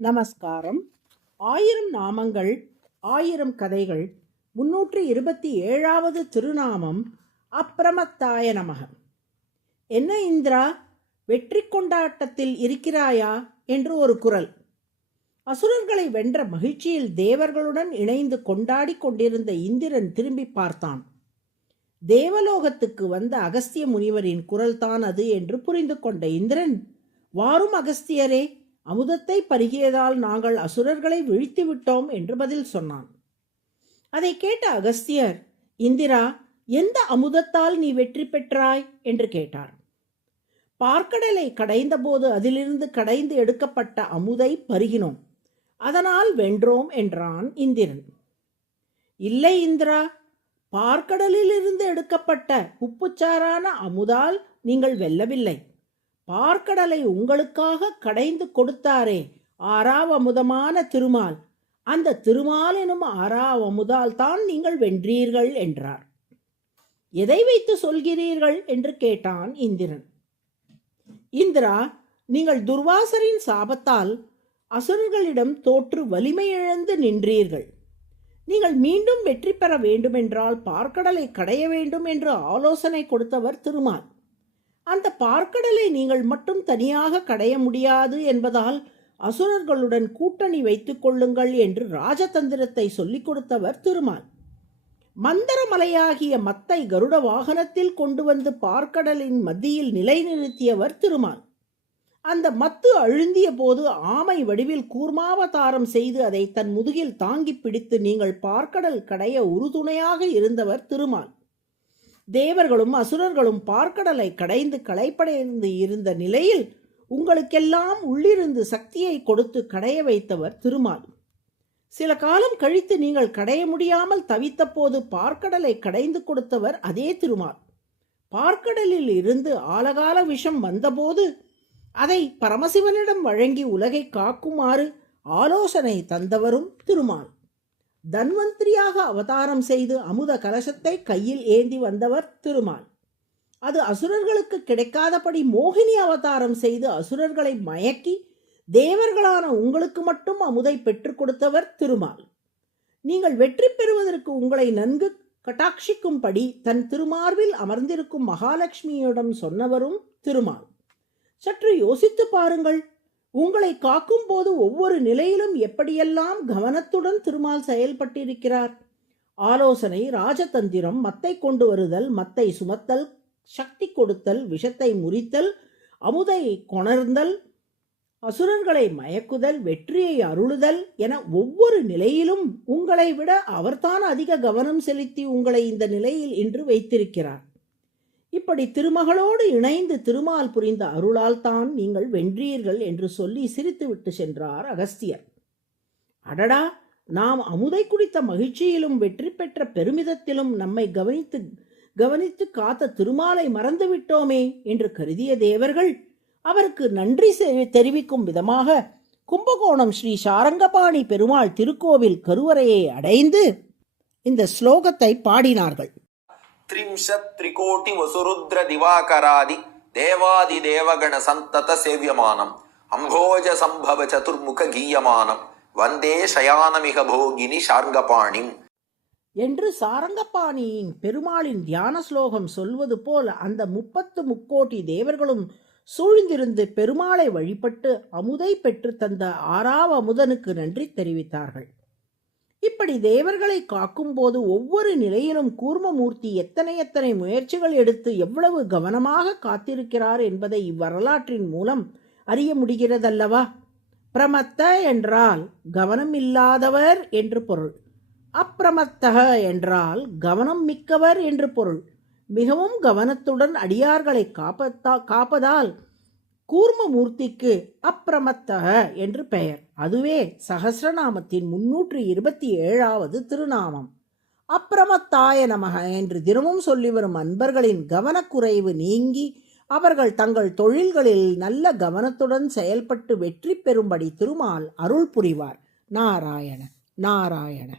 நமஸ்காரம். 1000 நாமங்கள் 1000 கதைகள் 327வது திருநாமம் அப்ரமத்தாய நமக. என்ன இந்திரா, வெற்றி கொண்டாட்டத்தில் இருக்கிறாயா என்று ஒரு குரல். அசுரர்களை வென்ற மகிழ்ச்சியில் தேவர்களுடன் இணைந்து கொண்டாடி கொண்டிருந்த இந்திரன் திரும்பி பார்த்தான். தேவலோகத்துக்கு வந்த அகஸ்திய முனிவரின் குரல்தான் அது என்று புரிந்து கொண்ட இந்திரன், வாரும் அகஸ்தியரே, அமுதத்தை பருகியதால் நாங்கள் அசுரர்களை வீழ்த்தி விட்டோம் என்று பதில் சொன்னான். அதை கேட்ட அகஸ்தியர், இந்திரா, எந்த அமுதத்தால் நீ வெற்றி பெற்றாய் என்று கேட்டார். பார்க்கடலை கடைந்த போது அதிலிருந்து கடைந்து எடுக்கப்பட்ட அமுதை பருகினோம், அதனால் வென்றோம் என்றான் இந்திரன். இல்லை இந்திரா, பார்க்கடலிலிருந்து எடுக்கப்பட்ட உப்புச்சாரான அமுதால் நீங்கள் வெல்லவில்லை. பார்க்கடலை உங்களுக்காக கடைந்து கொடுத்தாரே ஆறாவமுதமான திருமால், அந்த திருமால் எனும் ஆறாவமுதால் தான் நீங்கள் வென்றீர்கள் என்றார். எதை வைத்து சொல்கிறீர்கள் என்று கேட்டான் இந்திரன். இந்திரா, நீங்கள் துர்வாசரின் சாபத்தால் அசுரர்களிடம் தோற்று வலிமையிழந்து நின்றீர்கள். நீங்கள் மீண்டும் வெற்றி பெற வேண்டுமென்றால் பார்க்கடலை கடைய வேண்டும் என்று ஆலோசனை கொடுத்தவர் திருமால். அந்த பார்க்கடலை நீங்கள் மட்டும் தனியாக கடைய முடியாது என்பதால் அசுரர்களுடன் கூட்டணி வைத்துக் கொள்ளுங்கள் என்று ராஜதந்திரத்தை சொல்லிக் கொடுத்தவர் திருமால். மந்தரமலையாகிய மத்தை கருட வாகனத்தில் கொண்டு வந்து பார்க்கடலின் மத்தியில் நிலைநிறுத்தியவர் திருமால். அந்த மத்து அழுந்திய போது ஆமை வடிவில் கூர்மாவதாரம் செய்து அதை தன் முதுகில் தாங்கி பிடித்து நீங்கள் பார்க்கடல் கடைய உறுதுணையாக இருந்தவர் திருமால். தேவர்களும் அசுரர்களும் பார்க்கடலை கடைந்து களைப்படைந்து இருந்த நிலையில் உங்களுக்கெல்லாம் உள்ளிருந்து சக்தியை கொடுத்து கடைய வைத்தவர் திருமால். சில காலம் கழித்து நீங்கள் கடைய முடியாமல் தவித்த போது பார்க்கடலை கடைந்து கொடுத்தவர் அதே திருமால். பார்க்கடலில் இருந்து ஆலகால விஷம் வந்தபோது அதை பரமசிவனிடம் வழங்கி உலகை காக்குமாறு ஆலோசனை தந்தவரும் திருமால். தன்வந்திரியாக அவதாரம் செய்து அமுத கலசத்தை கையில் ஏந்தி வந்தவர் திருமால். அது அசுரர்களுக்கு கிடைக்காதபடி மோகினி அவதாரம் செய்து அசுரர்களை மயக்கி தேவர்களான உங்களுக்கு மட்டும் அமுதை பெற்றுக் கொடுத்தவர் திருமால். நீங்கள் வெற்றி பெறுவதற்கு உங்களை நன்கு கட்டாட்சிக்கும்படி தன் திருமார்பில் அமர்ந்திருக்கும் மகாலட்சுமியிடம் சொன்னவரும் திருமால். சற்று யோசித்து பாருங்கள். உங்களை காக்கும் போது ஒவ்வொரு நிலையிலும் எப்படியெல்லாம் கவனத்துடன் திருமால் செயல்பட்டிருக்கிறார். ஆலோசனை, ராஜதந்திரம், மத்தை கொண்டு வருதல், மத்தை சுமத்தல், சக்தி கொடுத்தல், விஷத்தை முறித்தல், அமுதை கொணர்ந்தல், அசுரர்களை மயக்குதல், வெற்றியை அருளுதல் என ஒவ்வொரு நிலையிலும் உங்களை விட அவர்தான் அதிக கவனம் செலுத்தி உங்களை இந்த நிலையில் இன்று வைத்திருக்கிறார். இப்படி திருமகளோடு இணைந்து திருமால் புரிந்த அருளால் தான் நீங்கள் வென்றீர்கள் என்று சொல்லி சிரித்துவிட்டு சென்றார் அகஸ்தியர். அடடா, நாம் அமுதை குடித்த மகிழ்ச்சியிலும் வெற்றி பெற்ற பெருமிதத்திலும் நம்மை கவனித்து காத்த திருமாலை மறந்துவிட்டோமே என்று கருதிய தேவர்கள் அவருக்கு நன்றி தெரிவிக்கும் விதமாக கும்பகோணம் ஸ்ரீ சாரங்கபாணி பெருமாள் திருக்கோவில் கருவறையை அடைந்து இந்த ஸ்லோகத்தை பாடினார்கள். त्रिंशत् त्रिकोटि वसुरुद्र दिवाकरादि देवादि देवगण संतत सेव्यमानम् अम्भोज संभव चतुर्मुख गीयमानम् वन्दे शयानमिह भोगिनि शार्ङ्गपाणिम् என்று சாரங்கபாணியின் பெருமாளின் தியான ஸ்லோகம் சொல்வது போல் அந்த 30 முக்கோடி தேவர்களும் சூழ்ந்திருந்து பெருமாளை வழிபட்டு அமுதை பெற்று தந்த ஆறாவமுதனுக்கு நன்றி தெரிவித்தார்கள். இப்படி தேவர்களை காக்கும் போது ஒவ்வொரு நிலையிலும் கூர்மமூர்த்தி எத்தனை முயற்சிகள் எடுத்து எவ்வளவு கவனமாக காத்திருக்கிறார் என்பதை இவ்வரலாற்றின் மூலம் அறிய முடிகிறதல்லவா? பிரமத்த என்றால் கவனம் இல்லாதவர் என்று பொருள். அப்பிரமத்தக என்றால் கவனம் மிக்கவர் என்று பொருள். மிகவும் கவனத்துடன் அடியார்களை காப்பதால் கூர்மமூர்த்திக்கு அப்பிரமத்தக என்று பெயர். அதுவே சகஸ்ரநாமத்தின் 327வது திருநாமம். அப்பிரமத்தாய நமக என்று தினமும் சொல்லி வரும் அன்பர்களின் கவனக்குறைவு நீங்கி அவர்கள் தங்கள் தொழில்களில் நல்ல கவனத்துடன் செயல்பட்டு வெற்றி பெறும்படி திருமால் அருள் புரிவார். நாராயண நாராயண.